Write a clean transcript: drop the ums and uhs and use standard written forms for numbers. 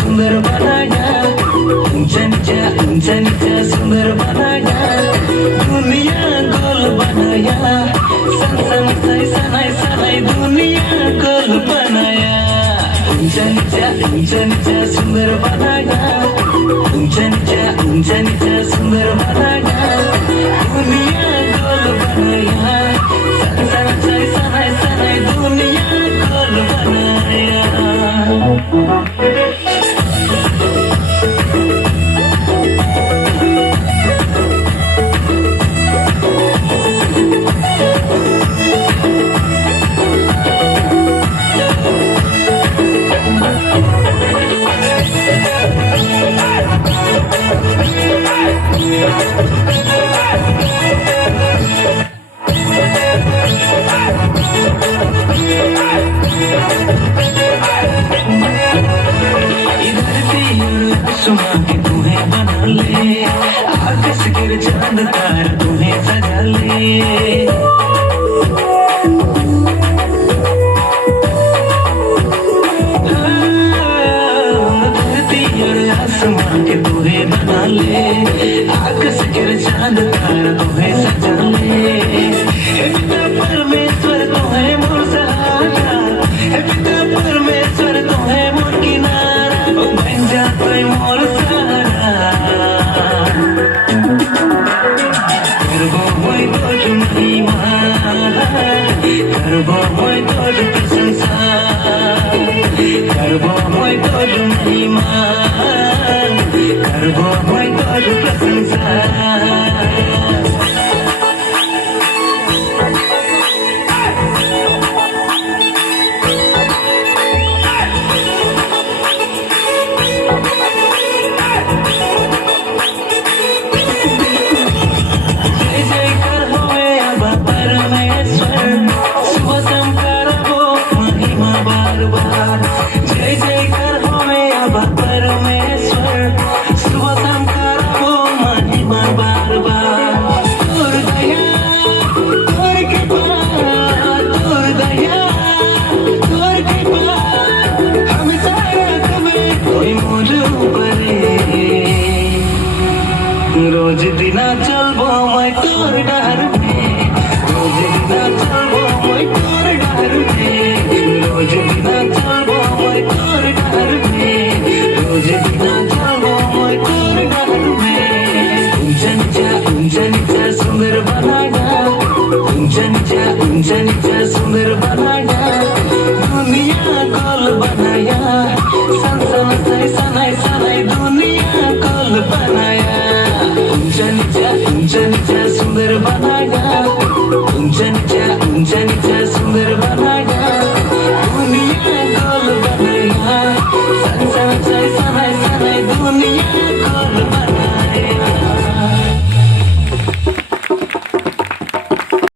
सुंदर बनाया सुंदर बनाया दुनिया गोल बनाया सन सनाई सनाई दुनिया गोल बनाया सुंदर बनाया सुंदर बनाया दुनिया गोल बनाया सन सनाई सनाई दुनिया गोल बनाया के तुम्हें बना ले आकाश गिर चांद तार तुम्हें सजा ले धरती और आसमां के तुम्हें बना ले आकाश गिर चांद तार तुम्हें सजा ले पिता परमेश्वर तुम्हें मोर सहारा पिता परमेश्वर तुम्हें मोर किनारा बन जाते मोर करबो मैं तोर प्रशंसा करबो मैं तोर महिमा करबो मैं तोर प्रशंसा रोज दिना चलबो मैं तोर डर में रोज दिना चलबो मैं तोर डर में रोज दिना चलबो मैं तोर डर में रोज दिना चलबो मैं तोर डर में ऊंचा सुंदर बनाया ऊंचा सुंदर बनाया दुनिया गोल बनाया सन सनाई सनाई दुनिया गोल बनाया ऊंचा सुंदर बनाया ऊंचा सुंदर बनाया दुनिया गोल बनाया सन सनाई सनाई दुनिया गोल बनाया